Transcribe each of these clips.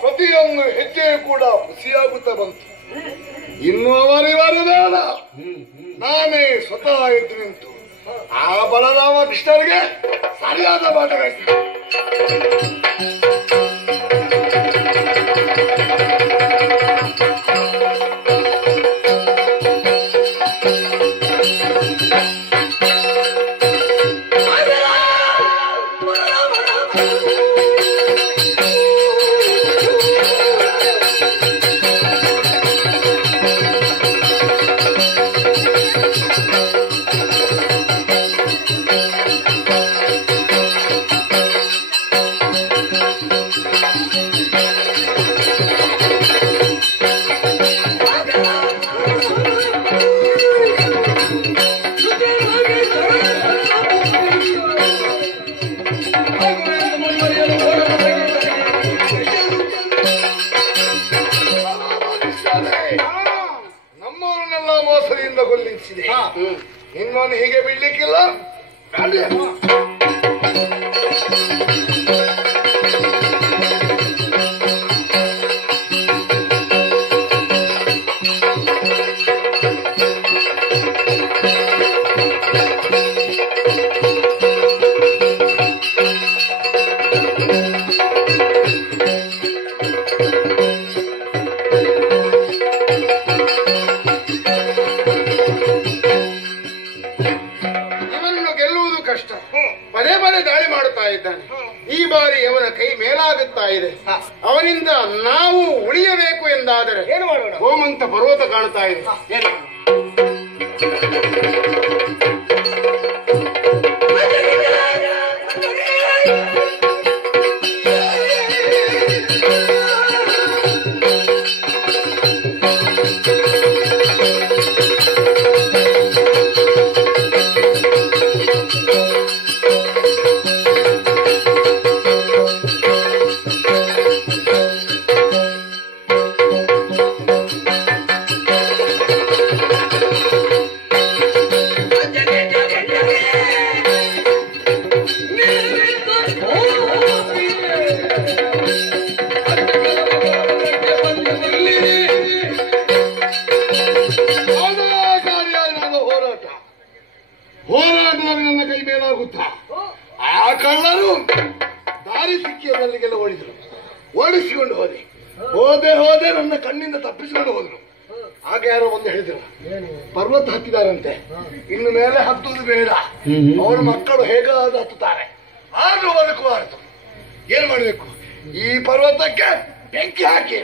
ಪ್ರತಿಯೊಂದು ಹೆಜ್ಜೆಯು ಕೂಡ ಹುಸಿಯಾಗುತ್ತಾ ಬಂತು. ಇನ್ನು ಅವರಿವರು ಬೇಡ, ನಾನೇ ಸ್ವತಃ ಎದ್ದು ನಿಂತು ಆ ಬಲರಾಮ ಕೃಷ್ಣರಿಗೆ ಸರಿಯಾದ ಮಾತುಗಳಿಸಿ ನಮ್ಮವರನ್ನೆಲ್ಲ ಮೋಸದಿಂದ ಕೊಲ್ಲಿಸಿದೆ. ನಿನ್ನನ್ನು ಹೀಗೆ ಬಿಡ್ಲಿಕ್ಕಿಲ್ಲ. ಪದೇ ಪದೇ ದಾಳಿ ಮಾಡುತ್ತಾ ಇದ್ದಾನೆ. ಈ ಬಾರಿ ಅವನ ಕೈ ಮೇಲಾಗುತ್ತಾ ಇದೆ. ಅವನಿಂದ ನಾವು ಉಳಿಯಬೇಕು ಎಂದಾದರೆ ಏನು ಮಾಡೋಣ? ಗೋಮಂತ ಪರ್ವತ ಕಾಣುತ್ತಾ ಇದೆ. ಹೋರಾಟದಲ್ಲಿ ನನ್ನ ಕೈ ಮೇಲಾಗುತ್ತಾ ಆ ಕಳ್ಳರು ದಾರಿ ಸಿಕ್ಕಿಯಲ್ಲಿಗೆಲ್ಲ ಓಡಿಸಿಕೊಂಡು ಹೋದೆ ನನ್ನ ಕಣ್ಣಿಂದ ತಪ್ಪಿಸಿಕೊಂಡು ಹೋದ್ರು. ಆಗ ಯಾರೋ ಒಂದು ಹೇಳಿದ್ರು, ಪರ್ವತ ಹತ್ತಿದಾರಂತೆ, ಇನ್ನು ಮೇಲೆ ಹತ್ತುವುದು ಬೇಡ, ಅವರ ಮಕ್ಕಳು ಹೇಗಾದ್ರೂ ಹತ್ತುತ್ತಾರೆ, ಆದ್ರೂ ಬದುಕಬಾರದು. ಏನ್ ಮಾಡ್ಬೇಕು? ಈ ಪರ್ವತಕ್ಕೆ ಬೆಂಕಿ ಹಾಕಿ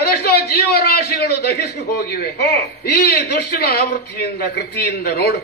ಅದೆಷ್ಟೋ ಜೀವರಾಶಿಗಳು ದಹಿಸಿ ಹೋಗಿವೆ. ಈ ದುಷ್ಟನ ಆವೃತ್ತಿಯಿಂದ ಕೃತಿಯಿಂದ ನೋಡು,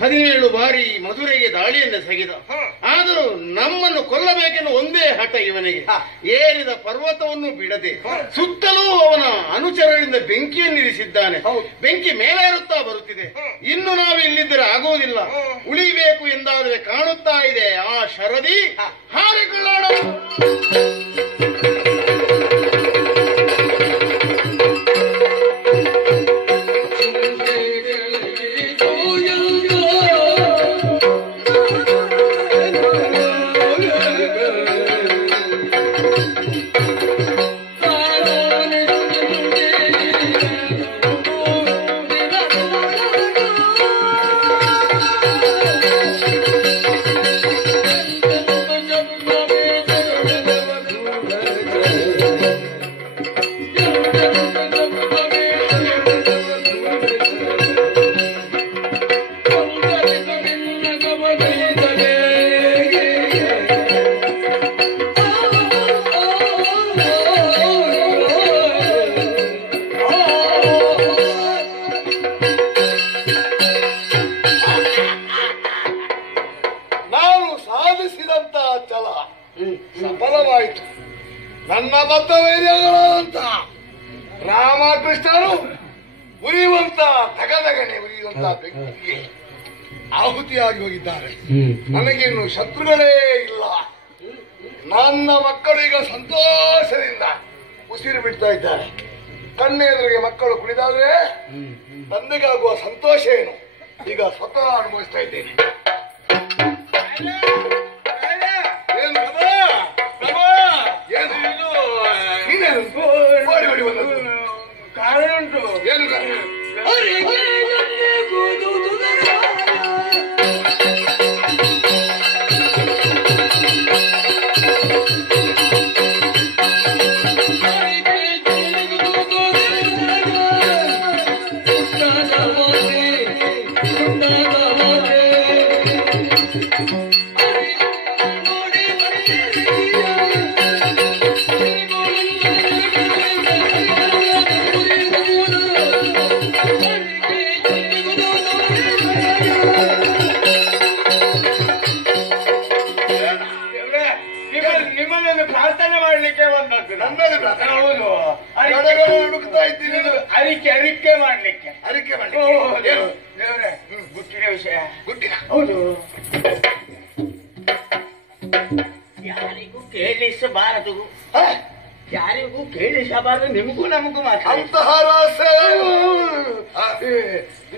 17 ಬಾರಿ ಮಧುರೆಗೆ ದಾಳಿಯನ್ನು ಸಗಿದ. ಆದರೂ ನಮ್ಮನ್ನು ಕೊಲ್ಲಬೇಕೆನ್ನುವ ಒಂದೇ ಹಠ ಇವನಿಗೆ. ಏರಿದ ಪರ್ವತವನ್ನು ಬಿಡದೆ ಸುತ್ತಲೂ ಅವನ ಅನುಚರರಿಂದ ಬೆಂಕಿಯನ್ನಿರಿಸಿದ್ದಾನೆ. ಬೆಂಕಿ ಮೇಲೇರುತ್ತಾ ಬರುತ್ತಿದೆ. ಇನ್ನು ನಾವು ಇಲ್ಲಿದ್ದರೆ ಆಗುವುದಿಲ್ಲ. ಉಳಿಬೇಕು ಎಂದಾದರೆ ಕಾಣುತ್ತಾ ಇದೆ ಆ ಶರದಿ ಹಾರಿಕೊಳ್ಳೋಣ. ಉರಿಯುವಂತ ತಗದಗನೆ ಉರಿಯುವಂತ ಬೆಂಕಿಗೆ ಆಹುತಿಯಾಗಿ ಹೋಗಿದ್ದಾರೆ. ನನಗೇನು ಶತ್ರುಗಳೇ ಇಲ್ಲ. ನನ್ನ ಮಕ್ಕಳು ಈಗ ಸಂತೋಷದಿಂದ ಉಸಿರು ಬಿಡ್ತಾ ಇದ್ದಾರೆ. ಕಣ್ಣೆದುರಿಗೆ ಮಕ್ಕಳು ಕುಣಿದಾದ್ರೆ ತಂದೆಗಾಗುವ ಸಂತೋಷ ಏನು ಈಗ ಸ್ವತಃ ಅನುಭವಿಸ್ತಾ ಇದ್ದೇನೆ. ಕಾರಣ ಉಂಟು. ಏನು ಕಾರಣ? ನಿಮ್ಮನ್ನು ಪ್ರಾರ್ಥನೆ ಮಾಡ್ಲಿಕ್ಕೆ ಬಂದದ್ದು. ನನ್ನಲ್ಲಿ ಪ್ರಾರ್ಥನೆ. ಹೌದು, ಹುಡುಕ್ತಾ ಇದ್ದೀನಿ. ಅರಿಕೆ ಮಾಡ್ಲಿಕ್ಕೆ. ಅರಿಕೆ ಮಾಡಿ ದೇವ್ರೆ, ಗುಟ್ಟಿನ ವಿಷಯ. ಗುಟ್ಟಿನ? ಹೌದು. ಯಾರಿಗೂ ಕೇಳಿಸಬಾರದು, ಯಾರಿಗೂ ಕೇಳಿಸಬಾರದು, ನಿಮಗೂ ನಮಗೂ ಮಾತ್ರ. ಅಂತಹ ರಹಸ್ಯ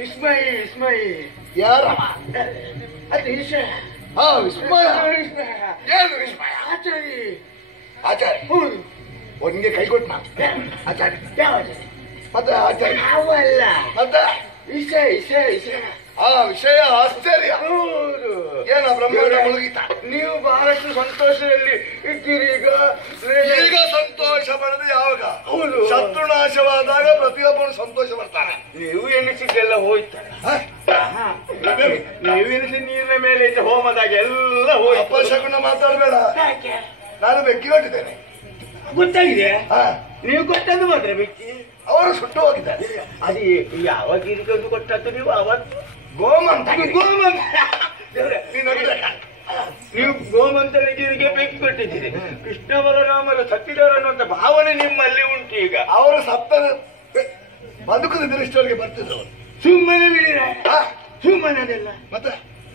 ವಿಸ್ಮಯ ಯಾರ? ಅದು ವಿಷಯ. ವಿಸ್ಮಯ. ಏನು ವಿಸ್ಮಯ? ಆಚಾರ್ಯ. ಹೌದು. ಒಂದಿಗೆ ಕೈ ಕೊಟ್ಟ ಆಚಾರ್ಯ. ಮತ್ತೆ ಆಚಾರ್ಯ ಅವಲ್ಲ, ಮತ್ತೆ ವಿಷಯ. ವಿಷಯ ಆಶ್ಚರ್ಯ. ಹೌದು. ಏನ ಬ್ರಹ್ಮಾಂಡ ಮುಳುಗಿತ? ನೀವು ಬಹಳಷ್ಟು ಸಂತೋಷದಲ್ಲಿ ಇದ್ದೀರಿ ಈಗ ಸಂತೋಷ ಪಡೆದು ಯಾವಾಗ? ಹೌದು. ಶತ್ರುನಾಶವಾದಾಗ ಪ್ರತಿಯೊಬ್ಬನು ಸಂತೋಷ ಬರ್ತಾನೆ. ನೀವು ಎನಿಸಿದ್ದೆಲ್ಲ ಹೋಯ್ತಲ್ಲ. ನೀವು ಎನಿಸಿ ನೀರಿನ ಮೇಲೆ ಇದ್ದ ಹೋಮದಾಗ ಎಲ್ಲ ಹೋಯ್ತು. ಅಪಶಕುನ ಮಾತಾಡಬೇಡ. ನಾನು ಬೆಂಕಿ ಕೊಟ್ಟಿದ್ದೇನೆ. ಗೊತ್ತಾಗಿದೆ. ನೀವು ಕೊಟ್ಟದ್ದು ಮಾತ್ರ ಬೆಂಕಿ. ಅವರು ಸುಟ್ಟು ಹೋಗಿದ್ದಾರೆ. ಅದು ಯಾವಾಗ ಗಿರಿಗೊಂದು ಕೊಟ್ಟದ್ದು ನೀವು? ಅವತ್ತು ಗೋಮಂತ. ನೀವು ಗೋಮಂತನಿಗೆ ಬೆಂಕಿ ಕೊಟ್ಟಿದ್ದೀರಿ. ಕೃಷ್ಣ ಬಲರಾಮರು ಸತ್ತಿದವರು ಅನ್ನುವಂತ ಭಾವನೆ ನಿಮ್ಮಲ್ಲಿ ಉಂಟು. ಈಗ ಅವರು ಸತ್ತ ಬದುಕದ ದೃಷ್ಟಿಯೊಳಗೆ ಬರ್ತಿದ್ರು. ಸುಮ್ಮನದೆಲ್ಲ ಮತ್ತೆ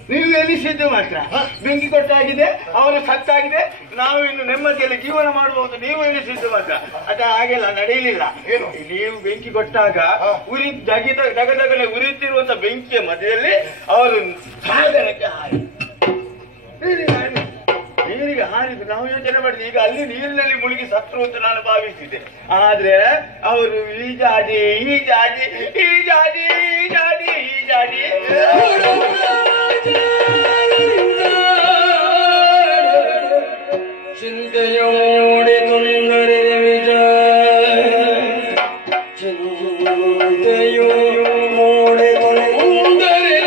ನೀವು ಎನಿಸಿದ್ದು ಮಾತ್ರ. ಬೆಂಕಿ ಕೊಟ್ಟಾಗಿದೆ, ಅವರು ಸತ್ತಾಗಿದೆ, ನಾವು ಇನ್ನು ನೆಮ್ಮದಿಯಲ್ಲಿ ಜೀವನ ಮಾಡಬಹುದು. ನೀವು ಎನಿಸಿದ್ದು ಮಾತ್ರ. ಅದ ಹಾಗೆಲ್ಲ ನಡೆಯಲಿಲ್ಲ. ಏನು? ನೀವು ಬೆಂಕಿ ಕೊಟ್ಟಾಗ ದಗದಗನೆ ಉರಿಯುತ್ತಿರುವಂತ ಬೆಂಕಿಯ ಮಧ್ಯದಲ್ಲಿ ಅವರು ಸಾಗರಕ್ಕೆ ನೀರಿಗೆ ಹಾರಿದ್ದು ನಾವು ಯೋಚನೆ ಮಾಡಿದ್ವಿ. ಈಗ ಅಲ್ಲಿ ನೀರಿನಲ್ಲಿ ಮುಳುಗಿ ಸತ್ರು ಅಂತ ನಾನು ಭಾವಿಸಿದ್ದೆ. ಆದ್ರೆ ಅವರು ಈ ಜಾಡಿ ಚಿಂತೆಯು ಮೂಡಿ ತೊಂದರೆ ಚಿಂತೆಯು ಮೂಡಿ ತೊಂದರೆ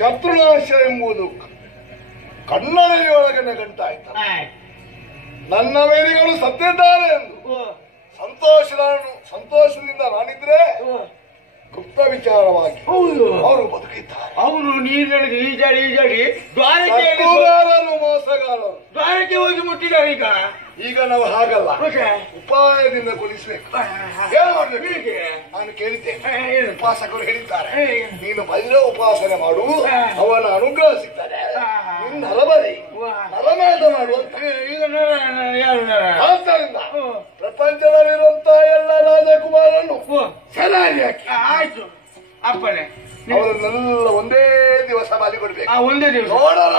ಶತ್ರುನಾಶ ಎಂಬುದು ಕಣ್ಣನಲ್ಲಿ ಒಳಗನೆ ಗಂಟಾಯ್ತು. ನನ್ನ ವೈರಿಗಳು ಸತ್ತಿದ್ದಾರೆ ಎಂದು ಸಂತೋಷದಿಂದ ನಾನಿದ್ರೆ ಗುಪ್ತ ವಿಚಾರವಾಗಿ ಅವರು ಬದುಕಿದ್ದಾರೆ. ಅವರು ನೀರಿನೊಳಗೆ ಈಜಾಡಿ ದ್ವಾರಕ್ಕೆ ಹೋಗಿ ಮುಟ್ಟಿದ್ದಾರೆ. ಈಗ ನಾವು ಹಾಗಲ್ಲ, ಉಪಾಯದಿಂದ ಕೊಲಿಸ್ಬೇಕು. ಏನು ಮಾಡ್ಬೇಕು? ನಾನು ಕೇಳಿದ್ದೇನೆ, ಉಪಾಸಕರು ಹೇಳಿದ್ದಾರೆ, ನೀನು ಭೈರ ಉಪಾಸನೆ ಮಾಡು, ಅವನ ಅನುಗ್ರಹ ಸಿಗ್ತದೆ. ನೀನು ನರಬರಿ ನರಮೇಧ ಮಾಡುವಂತ. ಆದ್ದರಿಂದ ಪ್ರಪಂಚದಲ್ಲಿರುವಂತ ಎಲ್ಲ ರಾಜಕುಮಾರನ್ನು ಸೆಲಾರಿ ಹಾಕಿ ಆಯ್ತು ಅಪ್ಪನೇ ಅವರನ್ನೆಲ್ಲ ಒಂದೇ ದಿವಸ ಬಲಿ ಕೊಡ್ಬೇಕು. ಒಂದೇ ದಿವಸ ನೋಡೋಣ.